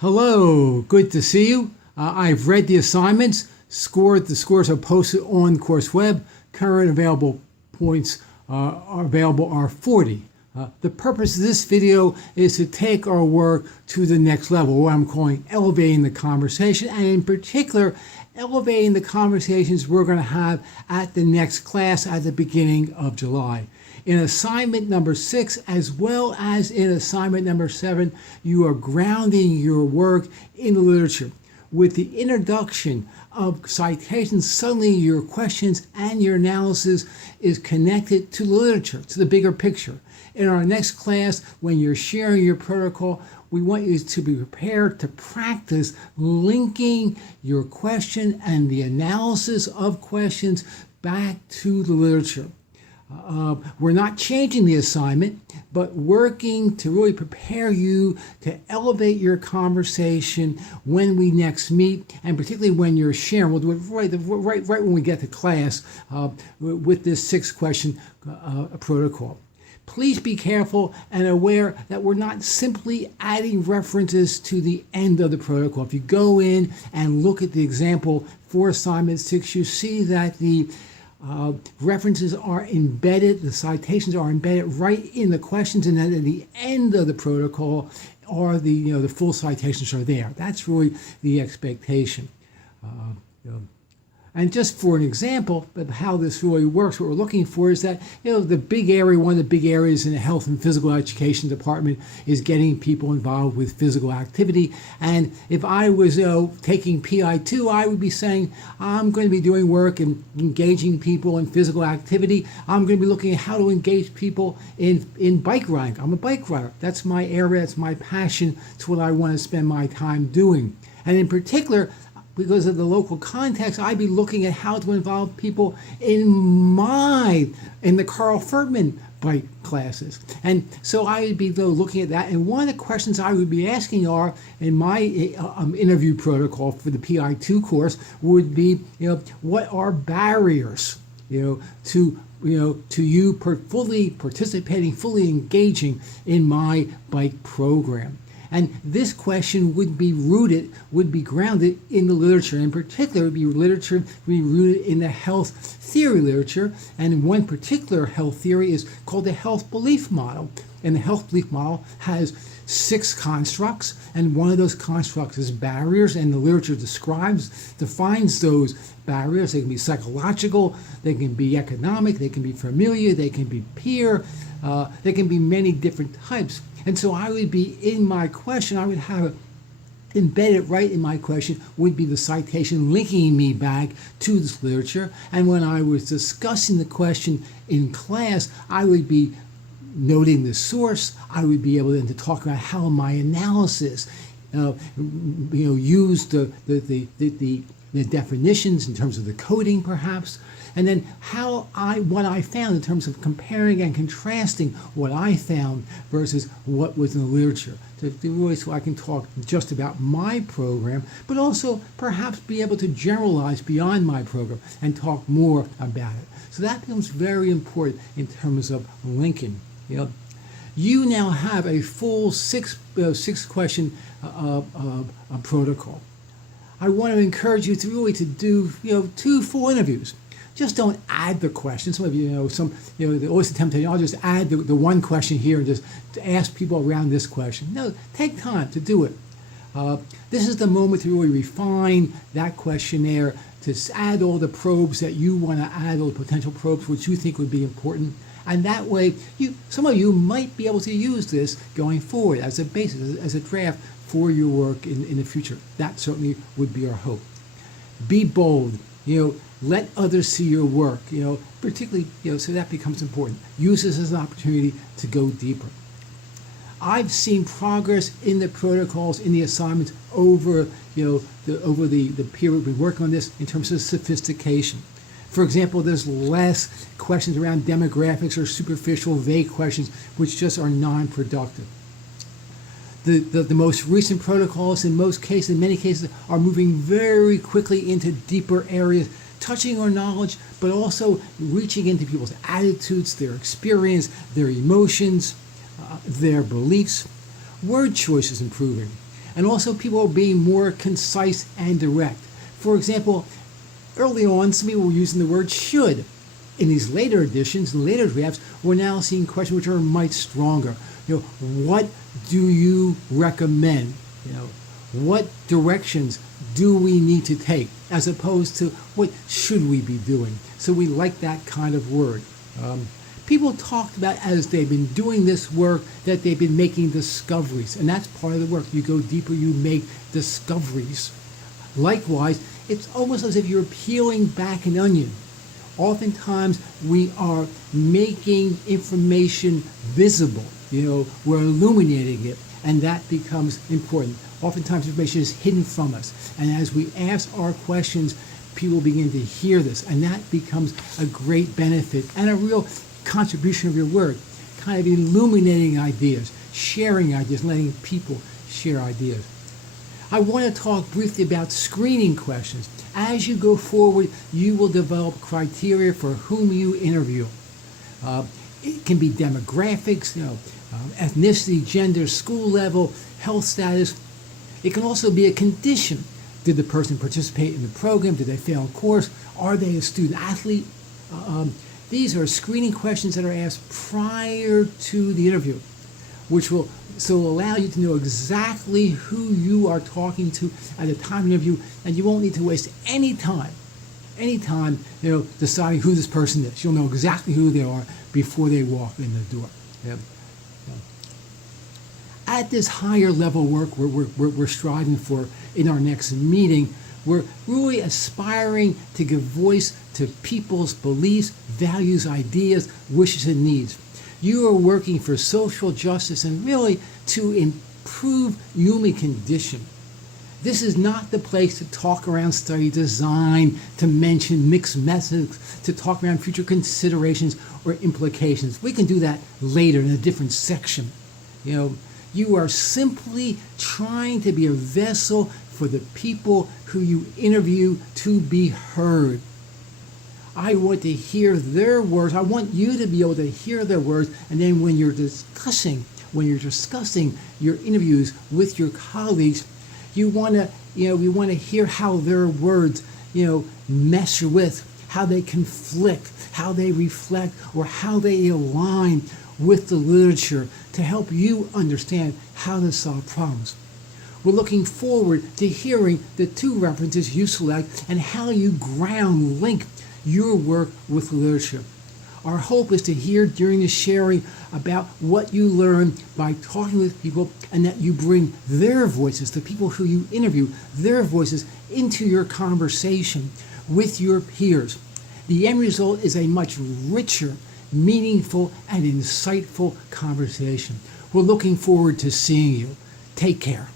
Hello, good to see you. I've read the assignments. The scores are posted on course web. Current available points are 40. The purpose of this video is to take our work to the next level, what I'm calling elevating the conversation, and in particular, elevating the conversations we're going to have at the next class at the beginning of July. In assignment number 6, as well as in assignment number 7, you are grounding your work in the literature. With the introduction of citations, suddenly your questions and your analysis is connected to the literature, to the bigger picture. In our next class, when you're sharing your protocol, we want you to be prepared to practice linking your question and the analysis of questions back to the literature. We're not changing the assignment, but working to really prepare you to elevate your conversation when we next meet, and particularly when you're sharing. We'll do it right when we get to class with this 6-question protocol. Please be careful and aware that we're not simply adding references to the end of the protocol. If you go in and look at the example for assignment 6, you see that the references are embedded, the citations are embedded right in the questions, and then at the end of the protocol are the full citations are there. That's really the expectation. And just for an example of how this really works, what we're looking for is that, the big area, one of the big areas in the health and physical education department is getting people involved with physical activity. And if I was taking PI2, I would be saying, I'm going to be doing work and engaging people in physical activity. I'm going to be looking at how to engage people in bike riding. I'm a bike rider. That's my area. That's my passion. It's what I want to spend my time doing. And in particular, because of the local context, I'd be looking at how to involve people in the Carl Furtman bike classes. And so I would be looking at that. And one of the questions I would be asking are, in my interview protocol for the PI2 course, would be, what are barriers, to you fully participating, fully engaging in my bike program? And this question would be grounded in the literature. In particular, it would be rooted in the health theory literature. And one particular health theory is called the health belief model. And the health belief model has 6 constructs, and one of those constructs is barriers, and the literature defines those barriers. They can be psychological, they can be economic, they can be familiar, they can be peer, they can be many different types. And so I would be in my question, I would have embedded right in my question would be the citation linking me back to this literature. And when I was discussing the question in class, I would be noting the source. I would be able to talk about how my analysis used the definitions in terms of the coding perhaps, and then what I found in terms of comparing and contrasting what I found versus what was in the literature, so I can talk just about my program, but also perhaps be able to generalize beyond my program and talk more about it. So that becomes very important in terms of linking. You now have a full 6-question protocol. I want to encourage you to do 2 full interviews. Just don't add the question. Some of you always the temptation, I'll just add the one question here and just to ask people around this question. No, take time to do it. This is the moment to really refine that questionnaire, to add all the probes that you want to add, all the potential probes which you think would be important. And that way, some of you might be able to use this going forward as a basis, as a draft for your work in the future. That certainly would be our hope. Be bold. Let others see your work, particularly, so that becomes important. Use this as an opportunity to go deeper. I've seen progress in the protocols, in the assignments over the period we've been working on this in terms of sophistication. For example, there's less questions around demographics or superficial, vague questions, which just are non-productive. The most recent protocols, in many cases, are moving very quickly into deeper areas, touching our knowledge, but also reaching into people's attitudes, their experience, their emotions, their beliefs. Word choice is improving. And also people are being more concise and direct. For example, early on, some people were using the word should. In these later editions, and later drafts, we're now seeing questions which are much stronger. What do you recommend? What directions do we need to take, as opposed to what should we be doing? So we like that kind of word. People talked about, as they've been doing this work, that they've been making discoveries, and that's part of the work. You go deeper, you make discoveries. Likewise, it's almost as if you're peeling back an onion. Oftentimes, we are making information visible. We're illuminating it, and that becomes important. Oftentimes, information is hidden from us, and as we ask our questions, people begin to hear this, and that becomes a great benefit and a real contribution of your work, kind of illuminating ideas, sharing ideas, letting people share ideas. I want to talk briefly about screening questions. As you go forward, you will develop criteria for whom you interview. It can be demographics, ethnicity, gender, school level, health status. It can also be a condition. Did the person participate in the program? Did they fail a course? Are they a student athlete? These are screening questions that are asked prior to the interview, which will allow you to know exactly who you are talking to at the time of the interview, and you won't need to waste any time deciding who this person is. You'll know exactly who they are before they walk in the door. At this higher level work we're striving for in our next meeting, we're really aspiring to give voice to people's beliefs, values, ideas, wishes, and needs. You are working for social justice and really to improve human condition. This is not the place to talk around study design, to mention mixed methods, to talk around future considerations or implications. We can do that later in a different section. You are simply trying to be a vessel for the people who you interview to be heard. I want to hear their words. I want you to be able to hear their words. And then when you're discussing your interviews with your colleagues, we want to hear how their words, measure with, how they conflict, how they reflect, or how they align with the literature to help you understand how to solve problems. We're looking forward to hearing the two references you select and how you ground link your work with literature. Our hope is to hear during the sharing about what you learn by talking with people, and that you bring their voices, the people who you interview, their voices into your conversation with your peers. The end result is a much richer, meaningful, and insightful conversation. We're looking forward to seeing you. Take care.